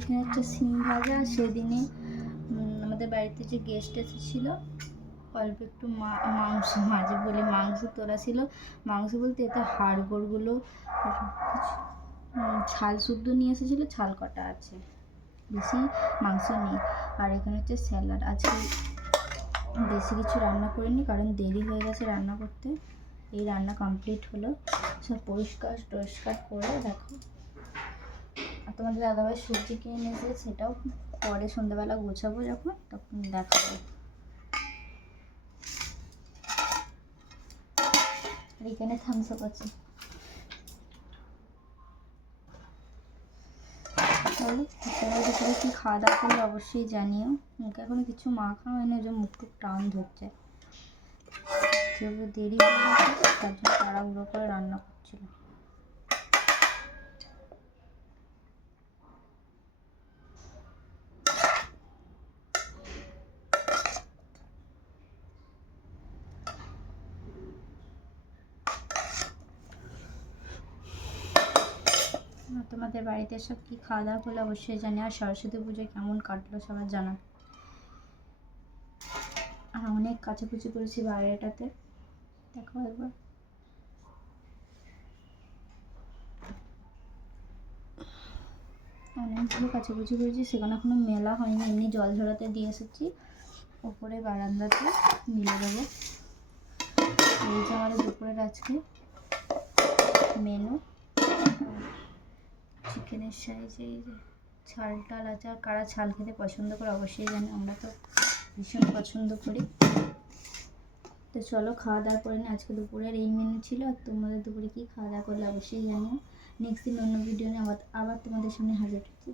এখানে হচ্ছে সিম ভাজা। সেদিনে আমাদের বাড়িতে যে গেস্ট এসেছিলো অল্প একটু মাংস, মাঝে বলি মাংস তোলা ছিল। মাংস বলতে এতে হাড়গোড়গুলো ছাল শুদ্ধ নিয়ে এসেছিলো, ছাল কটা আছে, বেশি মাংস নেই। আর এখানে হচ্ছে স্যালাড। আজকে বেশি কিছু রান্না করিনি কারণ দেরি হয়ে গেছে রান্না করতে। এই রান্না কমপ্লিট হলো, সব পরিষ্কার টরিষ্কার করে দেখো। আর তোমাদের দাদাভাই সবজি কিনে নিয়েছে, সেটাও পরে সন্ধ্যাবেলা গোছাবো যখন, তখন দেখাবো। আর এখানে থামস আপ আছে। চলো দুপুরে কি খাওয়া দাওয়া করলে অবশ্যই জানিও। মুখে এখনো কিছু মাখা হয়নি, ওই যে মুখ টুক টান ধরছে, যেহেতু দেরি হয়ে গেছে তার জন্য তাড়াহুড়ো করে রান্না করছিল। তোমাদের বাড়িতে সব কি খাওয়া দাওয়া করলে অবশ্যই জানি। আর সরস্বতী পুজো কেমন কাটলো সবার জানা। আর অনেক কাচাকুচি করেছি বাইরেটাতে, দেখো একবার। অনেকগুলো কাচাকুচি করেছি, সেখানে এখনো মেলা হয়নি, এমনি জল ঝরাতে দিয়ে এসেছি। ওপরে বারান্দাতে মিলে দেবো। এই যে আমাদের দুপুরের আজকে মেনু, চিকেনের সাইজে এই যে ছাল টাল আছে। আর কারা ছাল খেতে পছন্দ করে অবশ্যই জানি, আমরা তো ভীষণ পছন্দ করি। তো চলো খাওয়া দাওয়া করে নিই। আজকে দুপুরের এই মেনু ছিল। আর তোমাদের দুপুরে কি খাওয়া দাওয়া করলে অবশ্যই জানিও। নেক্সট দিন অন্য ভিডিও নিয়ে আবার তোমাদের সামনে হাজির হচ্ছি।